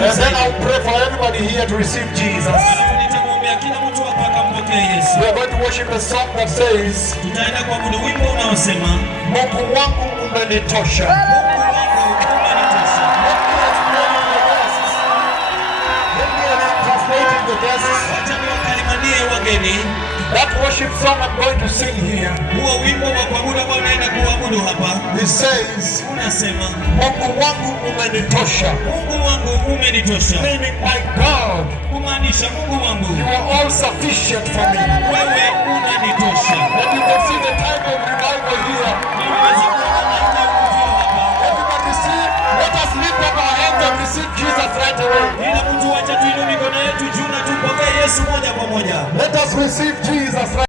And then I'll pray for everybody here to receive Jesus. Nitamwombea kila mtu hapa akampokee Yesu. We are going to worship a song that says, tutaenda kuabudu wimbo unaosema Mungu wangu umenitosha. Mungu wangu umenitosha. Wacha niwakalimanie wageni. That worship song I'm going to sing here, huo wimbo wa kuabudu ambao naenda kuabudu hapa, it says, unasema Mungu wangu umenitosha. Mungu wangu umenitosha. Meaning, my God, kumaanisha Mungu wangu, you are all sufficient for me. wewe unanitosha. And you can see the time of revival here. Everybody see, let us lift up our hands and receive Jesus right away. Ila mtu wacha tuinue mikono yetu juu na tumpokee Yesu moja kwa moja. Let us receive Jesus right